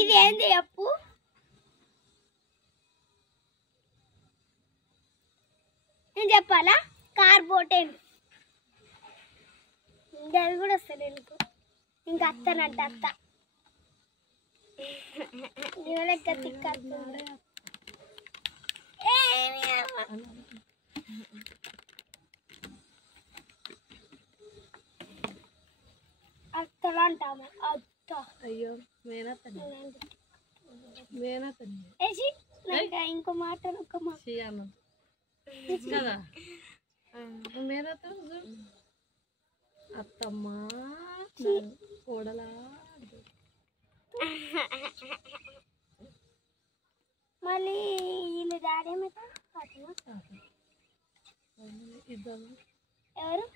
ఇది ఏంది చెప్పు? నేను చెప్పాలా? కార్బోటేన్. అది కూడా వస్తుంది ఎందుకు? ఇంకా అత్తనంట అత్త లెక్క తిక్కత్తుంది. అత్తలా అంటాము. అత్త అయ్యో మేనత్తని ఇంకో మాట ఒక మాట కదా మేనత్త అత్తమ్మ కోడలా మళ్ళీ వీళ్ళు డాడీ ఇద్దరు ఎవరు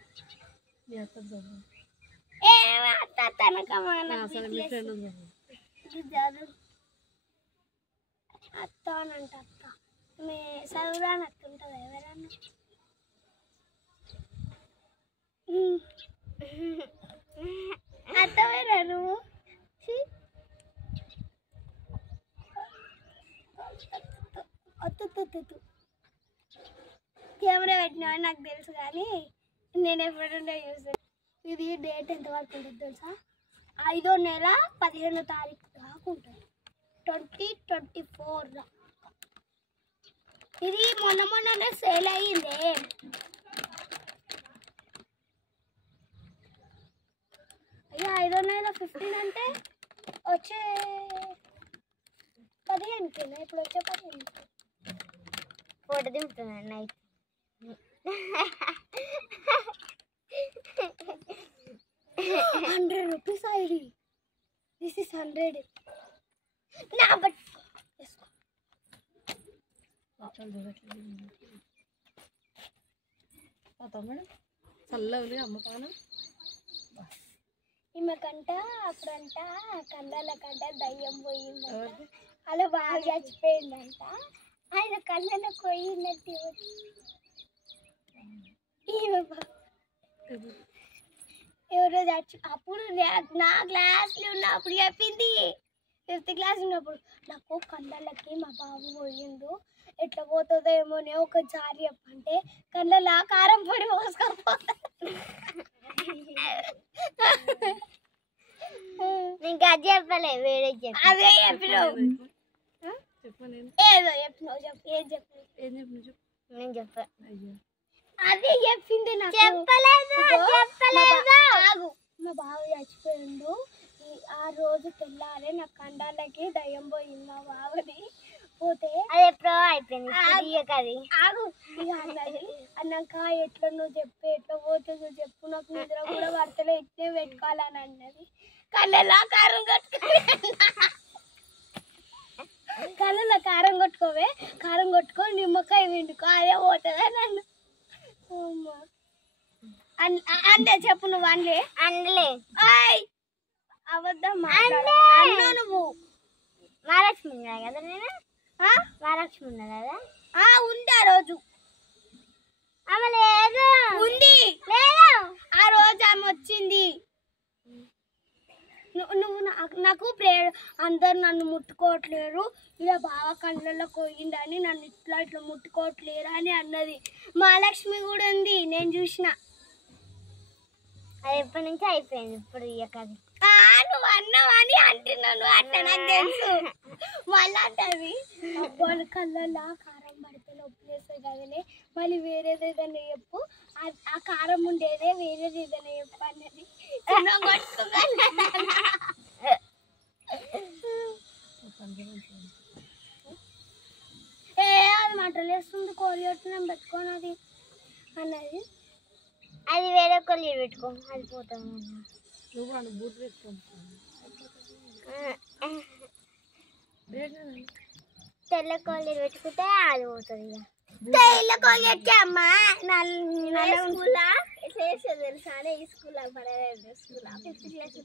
మీ అత్త అత్త అని అంట. అత్త మీ చదువురాని అత్త ఉంటుంది ఎవరన్నా? అత్తవేనా నువ్వు? కెమెరా పెట్టినావని నాకు తెలుసు కానీ నేను ఎప్పుడుంటే చూస్తాను. ఇది డేట్ ఎంతవరకు ఉంటుంది తెలుసా? 5వ నెల 15వ తారీఖు దాకా ఉంటుంది. 2024 ఇది మొన్ననే సేల్ అయ్యిందే. అయ్యా 5వ నెల 15 అంటే వచ్చే 15కి. ఇప్పుడు వచ్చే 15 photo దింపుతున్నాను night. ₹100 ID. This is 100. నా బట్ తమ్ముడు చల్లవులే అమ్మకాను. ఈమెకంట అప్పుడంట కళ్ళకంట దయ్యం పోయిందంట. అలా బాగా చచ్చిపోయిందంట. ఆయన కళ్ళలో పోయిందంటే ఎవరో చచ్చి అప్పుడు నా క్లాస్లో ఉన్నప్పుడు చెప్పింది. 5th క్లాస్ ఉన్నప్పుడు నాకు కళ్ళకి మా బాబు పోయిండు, ఎట్లా పోతుందో ఏమోనే ఒకసారి చెప్పంటే కళ్ళలో కారం పొడి పోసుకోపోతా. ఇంకా అది చెప్పలే, వేరే చెప్పి అదే చెప్పినావు. ఏదో చెప్పినావు. చెప్పు ఏం చెప్పినావు? నేను చెప్పా. అదే చెప్పింది నాకు. చెప్పలేదు. మా బావ చచ్చిపోయిండు. ఆ రోజు తెల్లారే నా కండాలకి దయ్యం పోయింది మా బావది. పోతే అది ఎప్పుడో అయిపోయింది. ఆగు ఇక అన్నది. అన్నాక ఎట్లా నువ్వు చెప్పు, ఎట్లా పోతుందో చెప్పు, నాకు నిద్ర కూడా పడతలే, ఇట్లే పెట్టుకోవాలని అన్నది. కళ్ళలో కారం కొట్టుకోవే, కారం కొట్టుకొని నిమ్మకాయ విండుకో, అదే పోతుందా నన్ను. అందే చెప్పు. నువ్వు అనలే. అబద్ధం అన్నా నువ్వు. మహాలక్ష్మి ఉన్నా కదా నేను. మహాలక్ష్మి ఉన్నా కదా. ఉంది ఆ రోజు. ఆమె లేదు. ఉంది. ఆ రోజు ఆమె వచ్చింది. నువ్వు నాకు అందరు నన్ను ముట్టుకోవట్లేరు, ఇలా బాగా కళ్ళల్లో పోయిందని నన్ను ఇట్లా ముట్టుకోవట్లేరు అని అన్నది. మహాలక్ష్మి కూడా ఉంది, నేను చూసిన. అది ఎప్పటి నుంచి అయిపోయింది. ఇప్పుడు ఇయ్యకది నువ్వు అన్నావని అంటున్నాను. అట్ట నాకు తెలుసు. మళ్ళీ అంటది అబ్బాయి కళ్ళల్లో కారం పడితే నొప్పులేస్తాయి కదనే, మళ్ళీ వేరేది ఏదైనా చెప్పు, ఆ కారం ఉండేదే వేరేది ఏదైనా చెప్పు అన్నది. అది మంటలు వేస్తుంది, కోరియట్ నేను పెట్టుకోనది అన్నది. అది వేరే కొల్లి పెట్టుకో, అది పోతాం. నువ్వు అను బూట్ పెట్టుకో. తెల్ల కోళ్ళీ పెట్టుకుంటే అది పోతుంది. తెల్ల కోళ్ళీ వచ్చా అమ్మా నల్ల స్కూల్ తెలుసా? ఈ స్కూల్ పడలేదు. School 5th class